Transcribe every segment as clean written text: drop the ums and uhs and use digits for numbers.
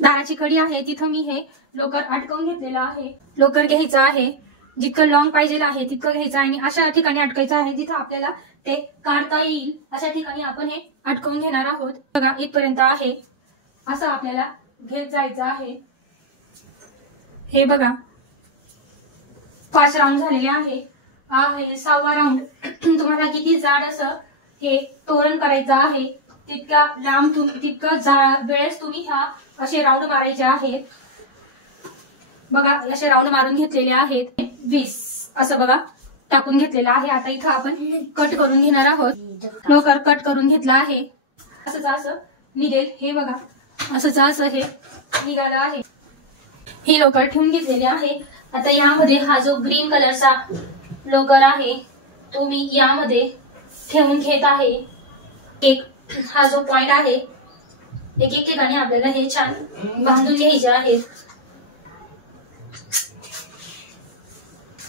दाराची कडी आहे तिथं मी हे लोकर अटकवून घेतलेलं आहे। लोकर घ्यायचं आहे, जितकं लॉंग पाहिजे आहे तितकं घ्यायचं आणि अशा ठिकाणी अटकायचं आहे जिथं आपल्याला ते काढता येईल अशा ठिकाणी आपण हे अटकवून घेणार आहोत। बघा इथपर्यंत आहे, असं आपल्याला घेत जायचं आहे। हे बघा 5 राऊंड झालेले आहे, हा आहे 6वा राऊंड। तुम्हाला किती जाड असं हे तोरण करायचं आहे तितका लांब तितकं वेळेस तुम्ही ह्या असे राऊंड मारायचे आहेत। बघा असे राऊंड मारून घेतलेले आहेत 20 असं बघा टाकून घेतलेलं आहे। आता इथं आपण कट करून घेणार आहोत। लोकर कट करून घेतला आहे, असं निघेल। हे बघा असं हे निघालं आहे। ही लोकर ठेवून घेतलेली आहे। आता यामध्ये हा जो ग्रीन कलरचा लोकर आहे तो मी यामध्ये ठेवून घेत आहे। एक हा जो पॉइंट आहे एक ठिकाणी आपल्याला हे छान बांधून घ्यायचे आहे।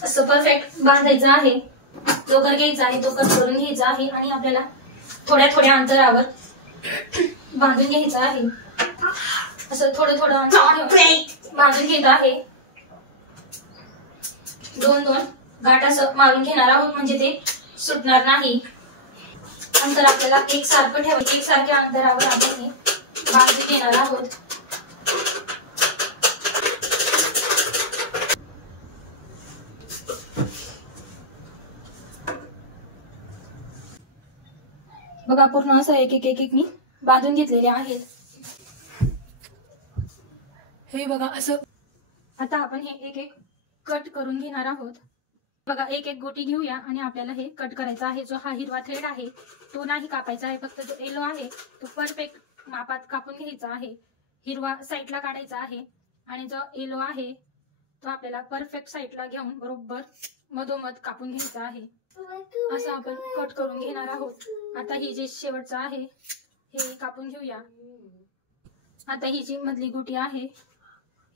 असं परफेक्ट बांधायचं आहे। लोकर घ्यायचा आहे, तो कट करून घ्यायचा आहे आणि आपल्याला थोड्या अंतरावर बांधून घ्यायचं आहे। असं थोडं अंतर बांधून घेत आहे। 2-2 गाठ असं मारून घेणार आहोत म्हणजे ते सुटणार नाही। अंतर आपल्याला एकसारखं ठेवायचं, एकसारख्या अंतरावर आपण हे बांधून घेणार आहोत। बघा पूर्ण असं एक मी बांधून घेतलेले आहेत। हे बघा असं आता आपण हे एक कट करून घेणार आहोत। बघा एक गोटी घेऊया आणि आपल्याला हे कट करायचा आहे। जो हा हिरवा थ्रेड आहे तो नाही कापायचा आहे, फक्त जो येलो आहे तो परफेक्ट मापात कापून घ्यायचा आहे। हिरवा साईडला काढायचा आहे आणि जो येलो आहे तो आपल्याला परफेक्ट साईडला घेऊन बरोबर मधोमध कापून घ्यायचा आहे। असं आपण कट करून घेणार आहोत। आता ही जे शेवटचं आहे हे कापून घेऊया। आता ही जी मधली गुटी आहे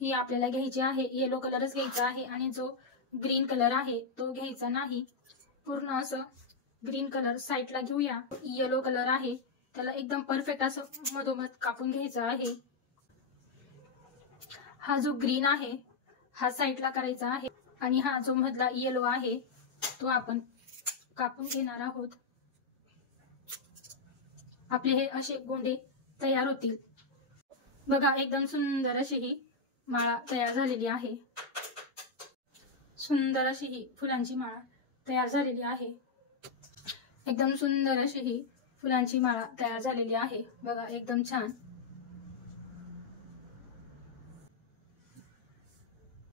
ही आपल्याला घ्यायची आहे, येलो कलरच घ्यायचा आहे आणि जो ग्रीन कलर आहे तो घ्यायचा नाही। पूर्ण असं ग्रीन कलर साईडला घेऊया, येलो कलर आहे त्याला एकदम परफेक्ट असं मधोमध कापून घ्यायचं आहे। हा जो ग्रीन आहे हा साईडला करायचा आहे आणि हा जो मधला येलो आहे तो आपण कापून घेणार आहोत। आपले हे असे गोंडे तयार होतील। बघा एकदम सुंदर अशी ही माळा तयार झालेली आहे। सुंदर अशी ही फुलांची माळा तयार झालेली आहे। एकदम सुंदर अशी ही फुलांची माळा तयार झालेली आहे। बघा एकदम छान।